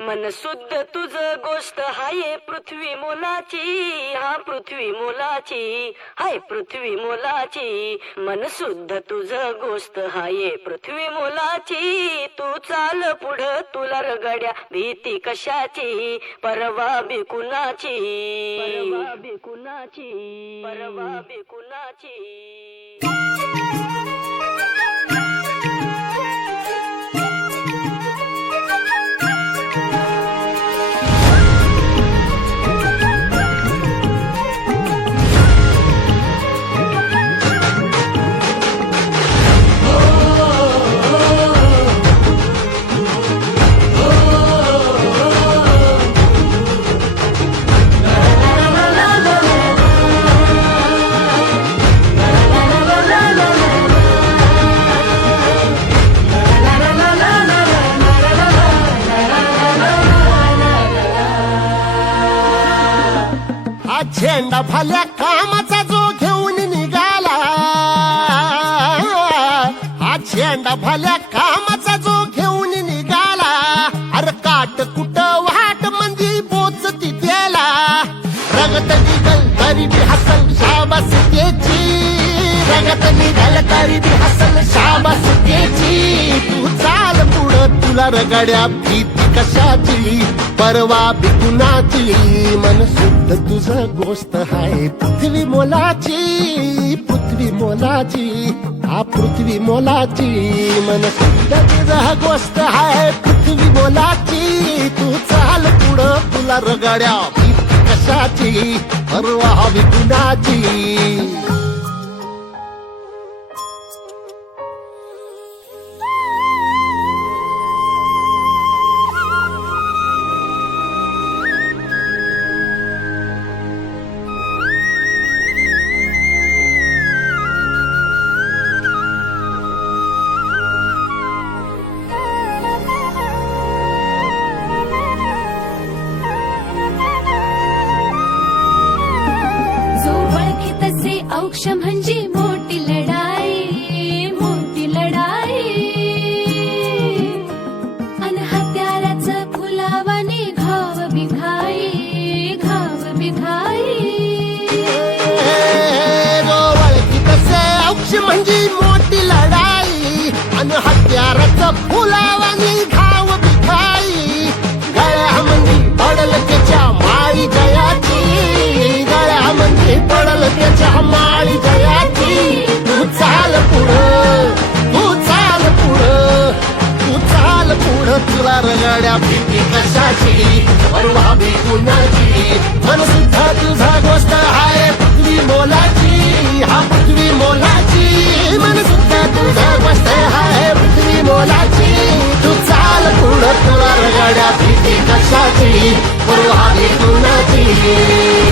मन शुद्ध तुझ गोष्ट हाय पृथ्वी मोलाची, हा पृथ्वी मोलाची, हाय पृथ्वी मोलाची. मन शुद्ध तुझ गोष्ट हाय पृथ्वी मोलाची. तू चाल पुढं तुला रगड्या भीती कशाची, परवा बी कुणाची, परवा बी कुणाची, परवा बी कुणाची. झेंडा भल्या कामाचा जो घेऊन निघाला, हा झेंडा भल्या कामाचा जो घेऊन निघाला. अरे काट कुट वाट मंदी पोचती त्याला, रगत निघल तरी बी हसल शाबास त्याची, रगत निघल तरी बी हसल शाबास त्याची. तू चाल पुढं तुला रगड्या भीती कशाची, परवा बी कुणाची. मन शुद्ध तुझ गोष्ट हाय पृथ्वी मोलाची, पृथ्वी मोलाची, हा पृथ्वी मोलाची. मन शुद्ध तुझ गोष्ट हाय पृथ्वी मोलाची. तू चाल पुढं तुला रगड्या भीती कशाची, परवा बी कुणाची. औक्ष म्हणजे मोठी लढाई, मोठी लढाई. अन हत्याराचं फुलावाने घाव बिघाई, घाव बिघाई. औक्ष म्हणजे मोठी लढाई, अन हत्याराचं फुलावाने घाव बिघाई. गळ्यामध्ये पडल त्याच्या माळी जयाची, गळ्यामध्ये पडल त्याच्या माळी जयाची. तू चाल पुढं, तू चाल पुढं, तू चाल पुढं तुला रगड्या भीती कशाची, परवा बी कुणाची. मन सुद्धा तुझा गोष्ट हाय पृथ्वी मोलाची, हा पृथ्वी मोलाची. मन सुद्धा तुझा गोष्ट हाय पृथ्वी मोलाची. तू चाल पुढं तुला रगड्या भीती कशाची, परवा बी कुणाची.